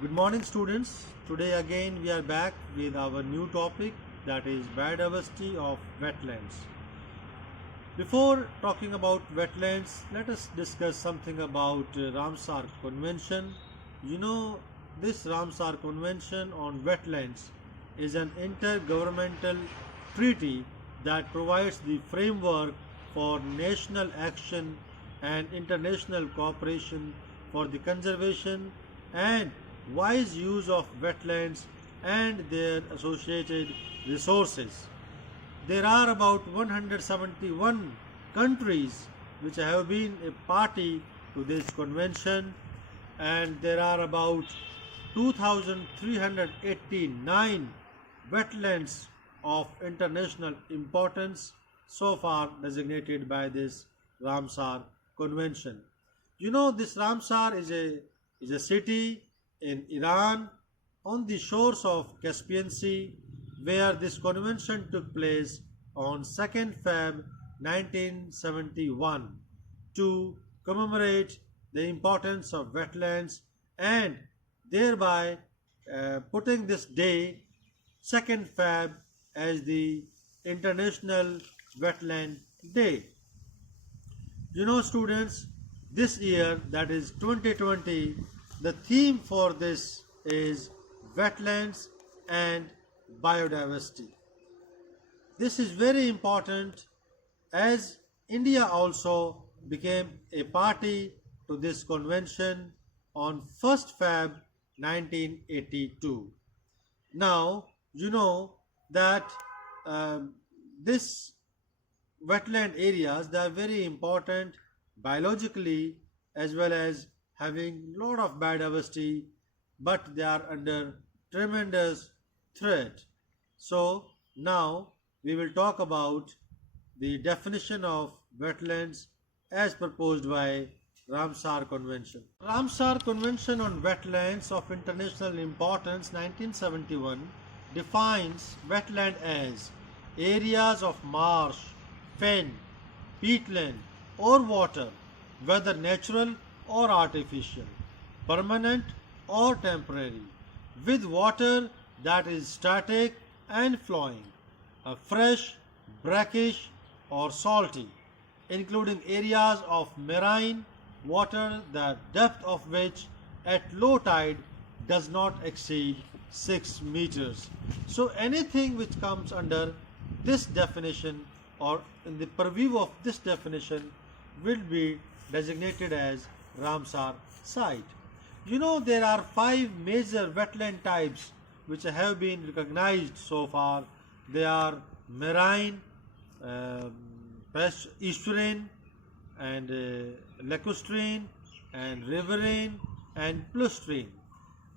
Good morning, students. Today again we are back with our new topic, that is biodiversity of wetlands. Before talking about wetlands, let us discuss something about Ramsar Convention. You know, this Ramsar Convention on wetlands is an intergovernmental treaty that provides the framework for national action and international cooperation for the conservation and wise use of wetlands and their associated resources. There are about 171 countries which have been a party to this convention, and there are about 2389 wetlands of international importance so far designated by this Ramsar convention. You know, this Ramsar is a city in Iran on the shores of Caspian Sea, where this convention took place on 2nd Feb 1971 to commemorate the importance of wetlands and thereby putting this day 2nd Feb as the International Wetland Day. You know, students, this year, that is 2020, the theme for this is wetlands and biodiversity. This is very important as India also became a party to this convention on 1st Feb 1982. Now, you know that this wetland areas, they are very important biologically as well as having lot of biodiversity, but they are under tremendous threat. So now we will talk about the definition of wetlands as proposed by Ramsar Convention. Ramsar Convention on Wetlands of International Importance 1971 defines wetland as areas of marsh, fen, peatland or water, whether natural or artificial, permanent or temporary, with water that is static and flowing, fresh, brackish or salty, including areas of marine water the depth of which at low tide does not exceed 6 meters. So anything which comes under this definition or in the purview of this definition will be designated as Ramsar site. You know, there are 5 major wetland types which have been recognized so far. They are marine, estuarine and lacustrine and riverine and plustrine.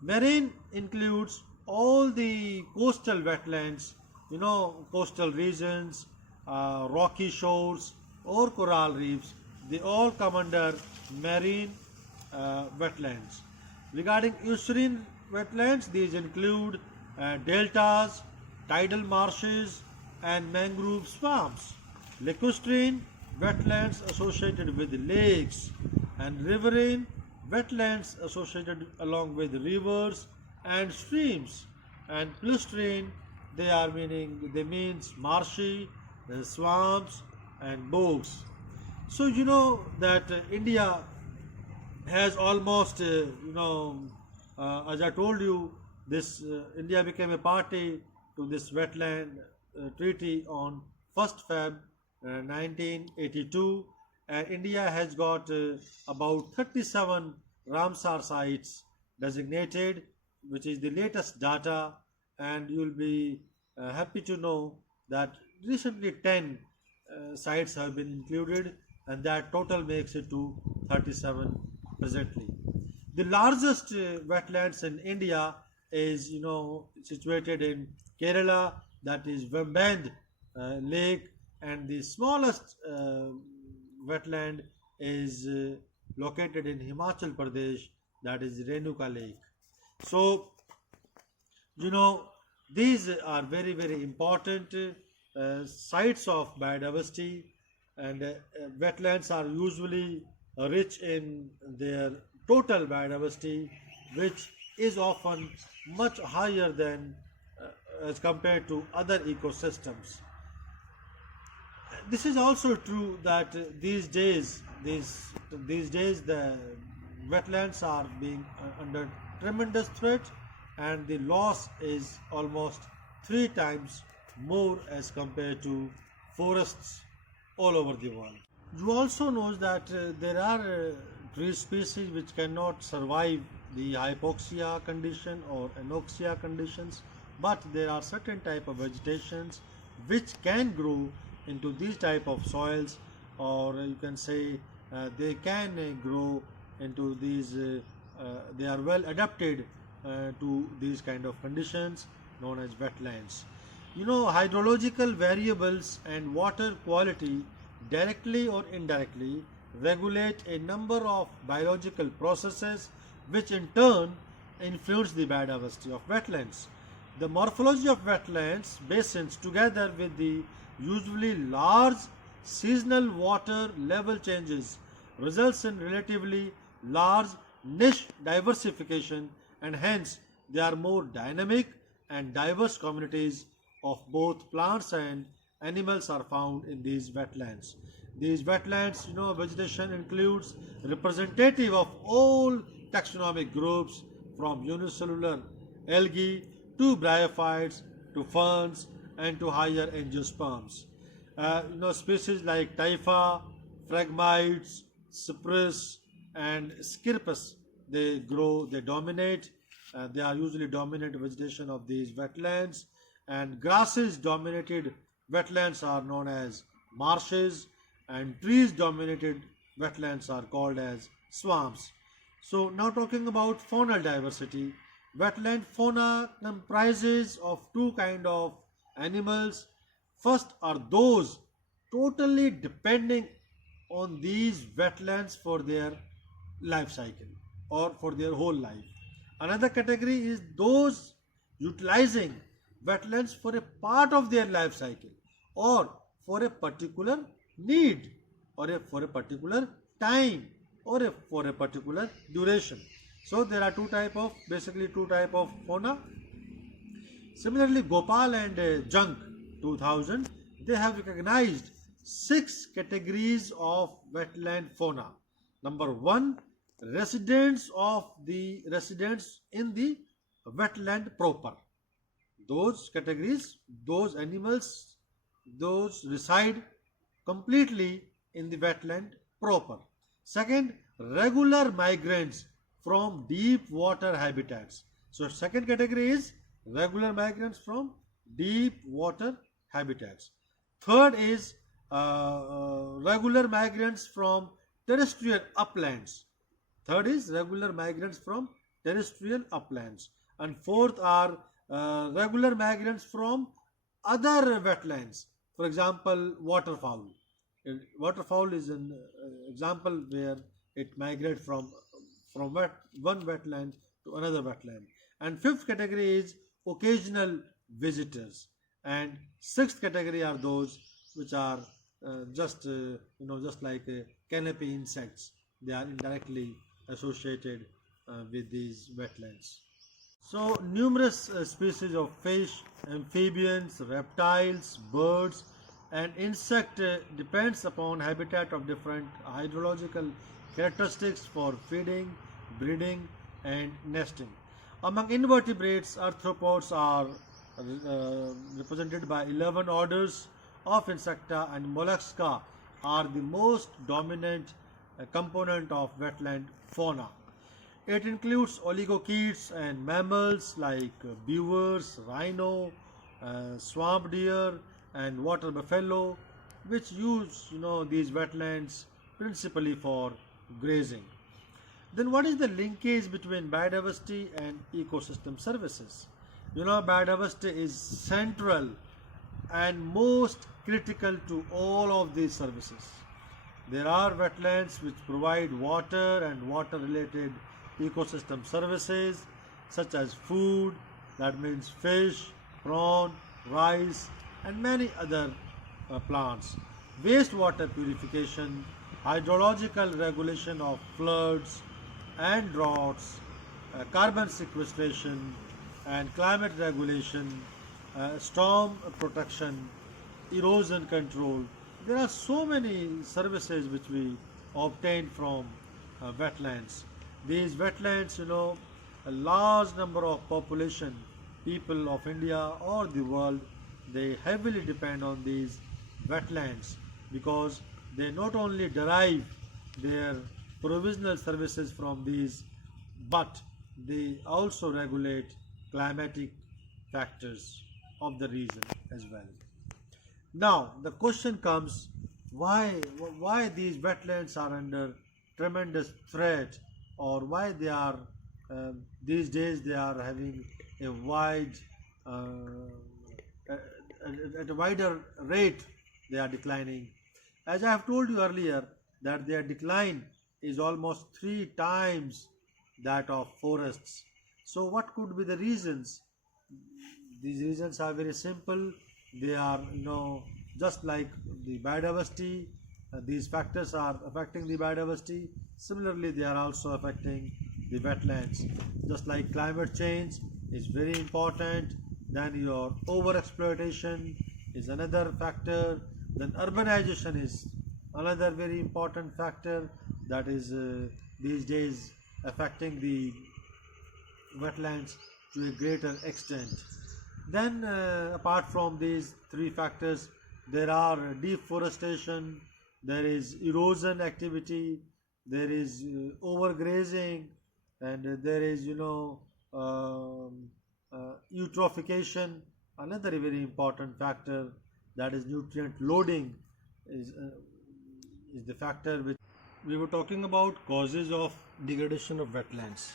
Marine includes all the coastal wetlands, you know, coastal regions, rocky shores or coral reefs. They all come under marine wetlands. Regarding estuarine wetlands, these include deltas, tidal marshes and mangrove swamps. Lacustrine wetlands associated with lakes, and riverine wetlands associated along with rivers and streams. And plustrine, they means marshy swamps and bogs. So you know that India has almost as I told you, this India became a party to this wetland treaty on 1st Feb 1982, and India has got about 37 Ramsar sites designated, which is the latest data, and you will be happy to know that recently 10 sites have been included, and that total makes it to 37 presently. The largest wetlands in India is, you know, situated in Kerala, that is Vemband Lake, and the smallest wetland is located in Himachal Pradesh, that is Renuka Lake. So, you know, these are very, very important sites of biodiversity, and wetlands are usually rich in their total biodiversity, which is often much higher than as compared to other ecosystems. This is also true that these days the wetlands are being under tremendous threat, and the loss is almost three times more as compared to forests all over the world. You also know that there are tree species which cannot survive the hypoxia condition or anoxia conditions, but there are certain type of vegetations which can grow into these type of soils, or you can say they can grow into these they are well adapted to these kind of conditions known as wetlands. Hydrological variables and water quality directly or indirectly regulate a number of biological processes which in turn influence the biodiversity of wetlands. The morphology of wetlands basins, together with the usually large seasonal water level changes, results in relatively large niche diversification, and hence they are more dynamic and diverse communities of both plants and animals are found in these wetlands. These wetlands, vegetation includes representative of all taxonomic groups from unicellular algae to bryophytes to ferns and to higher angiosperms. Species like typha, phragmites, cypress, and scirpus, they dominate. They are usually dominant vegetation of these wetlands, and grasses dominated wetlands are known as marshes, and trees dominated wetlands are called as swamps. So now talking about faunal diversity, wetland fauna comprises of two kind of animals. First are those totally depending on these wetlands for their life cycle or for their whole life. Another category is those utilizing wetlands for a part of their life cycle or for a particular need or for a particular time or for a particular duration. So there are basically two type of fauna. Similarly, Gopal and Junk 2000, they have recognized 6 categories of wetland fauna. Number 1, residents in the wetland proper. Those categories, those animals, those reside completely in the wetland proper. Second, regular migrants from deep water habitats. So second category is regular migrants from deep water habitats. Third is regular migrants from terrestrial uplands. Third is regular migrants from terrestrial uplands. And fourth are regular migrants from other wetlands. For example, waterfowl. Waterfowl is an example where it migrates from one wetland to another wetland. And fifth category is occasional visitors. And sixth category are those which are just like canopy insects. They are indirectly associated with these wetlands. So numerous species of fish, amphibians, reptiles, birds and insect depends upon habitat of different hydrological characteristics for feeding, breeding and nesting. Among invertebrates, arthropods are represented by 11 orders of insecta, and mollusca are the most dominant component of wetland fauna. It includes oligochaetes and mammals like beavers, rhino, swamp deer and water buffalo, which use these wetlands principally for grazing. Then what is the linkage between biodiversity and ecosystem services? Biodiversity is central and most critical to all of these services. There are wetlands which provide water and water related ecosystem services such as food, that means fish, prawn, rice and many other plants, wastewater purification, hydrological regulation of floods and droughts, carbon sequestration and climate regulation, storm protection, erosion control. There are so many services which we obtain from wetlands. These wetlands, a large number of population, people of India or the world, they heavily depend on these wetlands because they not only derive their provisional services from these, but they also regulate climatic factors of the region as well. Now the question comes, why these wetlands are under tremendous threat, or why they are these days they are having a wide at a wider rate they are declining. As I have told you earlier, that their decline is almost 3 times that of forests. So what could be the reasons? These reasons are very simple. They are, just like the biodiversity, these factors are affecting the biodiversity. Similarly, they are also affecting the wetlands. Just like climate change is very important, then your overexploitation is another factor, then urbanization is another very important factor that is these days affecting the wetlands to a greater extent. Then, apart from these three factors, there are deforestation, there is erosion activity, there is overgrazing, and there is, eutrophication. Another very important factor, that is nutrient loading, is, uh, is the factor which we were talking about causes of degradation of wetlands.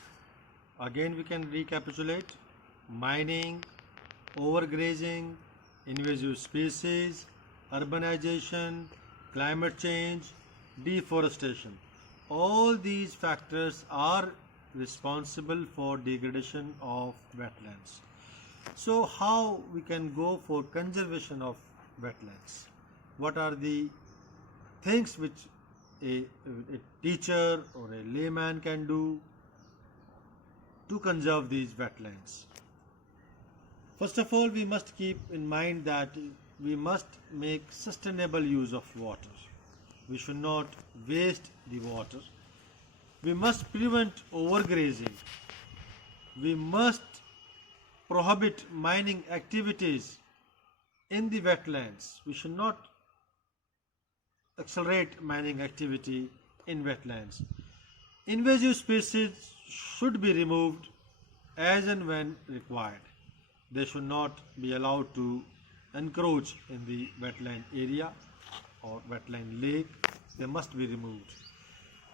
Again, we can recapitulate: mining, overgrazing, invasive species, urbanization, climate change, deforestation. All these factors are responsible for degradation of wetlands. So, how we can go for conservation of wetlands? What are the things which a teacher or a layman can do to conserve these wetlands? First of all, we must keep in mind that we must make sustainable use of water. We should not waste the water. We must prevent overgrazing. We must prohibit mining activities in the wetlands. We should not accelerate mining activity in wetlands. Invasive species should be removed as and when required. They should not be allowed to encroach in the wetland area or wetland lake. They must be removed.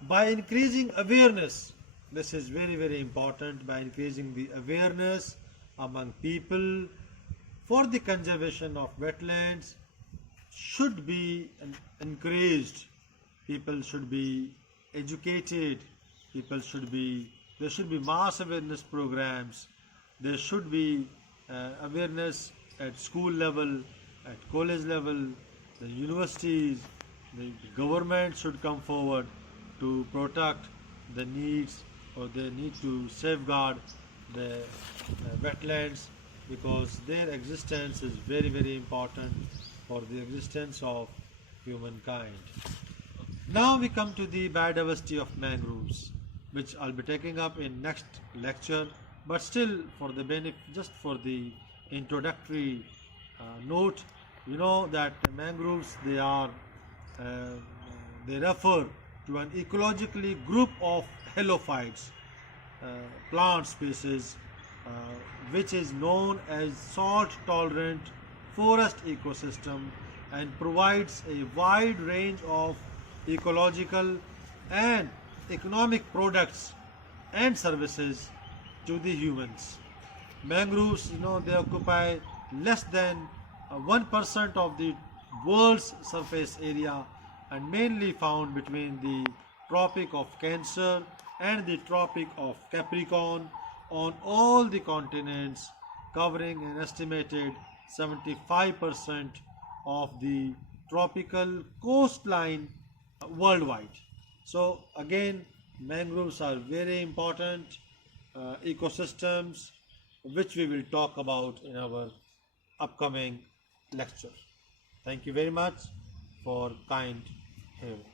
By increasing awareness, this is very, very important, by increasing the awareness among people for the conservation of wetlands should be encouraged. People should be educated. There should be mass awareness programs. There should be awareness at school level, at college level, the universities, the government should come forward to protect the needs, or they need to safeguard the wetlands, because their existence is very, very important for the existence of humankind. Now we come to the biodiversity of mangroves, which I'll be taking up in next lecture, but still for the benefit, just for the introductory note, you know that mangroves, uh, they refer to an ecologically group of halophytes, uh, plant species, uh, which is known as salt tolerant forest ecosystem, and provides a wide range of ecological and economic products and services to the humans. Mangroves, they occupy less than 1% of the world's surface area, and mainly found between the Tropic of Cancer and the Tropic of Capricorn on all the continents, covering an estimated 75% of the tropical coastline worldwide. So again, mangroves are very important ecosystems, which we will talk about in our upcoming lecture. Thank you very much for kind hearing.